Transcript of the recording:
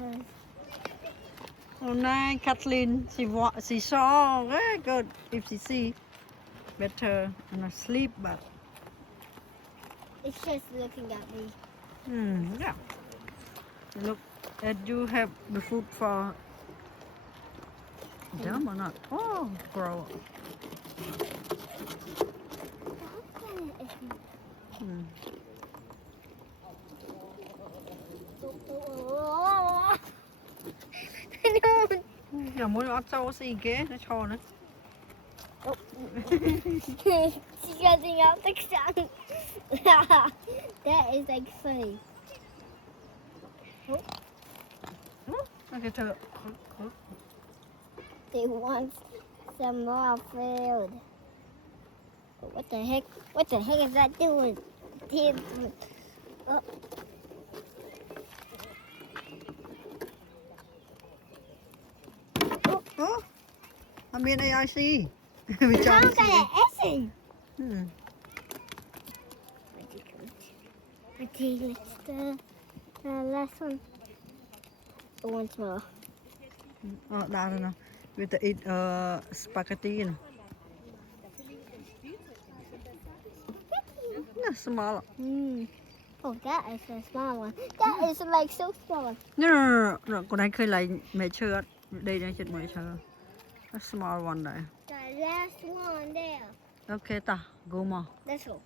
because Oh, nice, Kathleen. She saw very good. If she see better and sleep, but it's just looking at me. yeah. Look, you have the food for them or not? Oh, grow. Hmm. Giờ muốn ăn trâu gì ghế nó cho nữa. She's getting out the sun. That is like funny. Okay, thợ. They want some more food. What the heck? What the heck is that doing? Oh. Oh, I'm in AIC. We How can't can see. I listen? Okay, let's the last one. Once more. Oh, I don't know. With the eat spaghetti. No, small. Oh, that is a small one. That is like so small. No. Con này khơi lại mẹ chưa. Đây là chuyện mẹ chưa. A small one there. The last one there. Okay, ta. Go more. That's all.